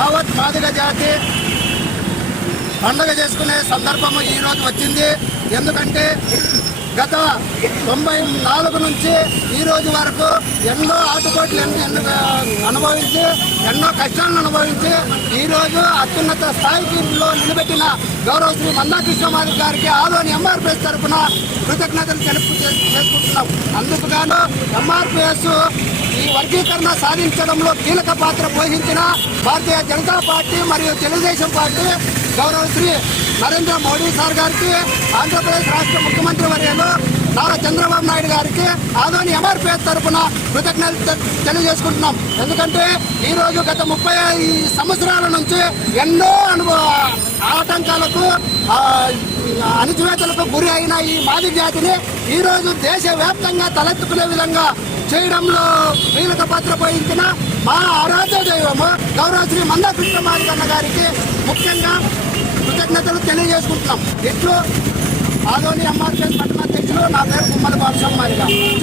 యావత్ మాదిగ జాతి పండుగ చేసుకునే సందర్భము ఈ రోజు వచ్చింది. ఎందుకంటే గత తొంభై నాలుగు నుంచి ఈ రోజు వరకు ఎన్నో ఆటుపోట్లు ఎన్నో అనుభవించి ఎన్నో కష్టాలను అనుభవించి ఈరోజు అత్యున్నత స్థాయిలో నిలబెట్టిన గౌరవ శ్రీ మందాకృష్ణమాది గారికి ఆలోని ఎంఆర్పిఎస్ తరఫున కృతజ్ఞతలు తెలుపు చే- చేసుకుంటున్నాం. అందుకుగాను ఎంఆర్పిఎస్ ఈ వర్గీకరణ సాధించడంలో కీలక పాత్ర పోషించిన భారతీయ జనతా పార్టీ మరియు తెలుగుదేశం పార్టీ గౌరవ శ్రీ నరేంద్ర మోడీ సార్ గారికి ఆంధ్రప్రదేశ్ రాష్ట్ర ముఖ్యమంత్రి వర్యులు నారా చంద్రబాబు నాయుడు గారికి ఆదోని ఎంఆర్పిఎస్ తరఫున కృతజ్ఞతలు తెలియజేసుకుంటున్నాం. ఎందుకంటే ఈరోజు గత ముప్పై సంవత్సరాల నుంచి ఎన్నో అనుభవ ఆటంకాలకు ఆ, అణిచివేతలకు గురి అయిన ఈ మాది జాతిని ఈరోజు దేశవ్యాప్తంగా తలెత్తుకునే విధంగా చేయడంలో కీలక పాత్ర పోయించిన మా ఆరాధ్య దైవము గౌరవ శ్రీ మందకృష్ణ మాదిగన్న గారికి ముఖ్యంగా కృతజ్ఞతలు తెలియజేసుకుంటున్నాం. ఇట్లు ఆదోని ఎంఆర్పీఎస్ పట్టణ అధ్యక్షులు నా పేరు కుమ్మల బాలస్వామి మాదిగా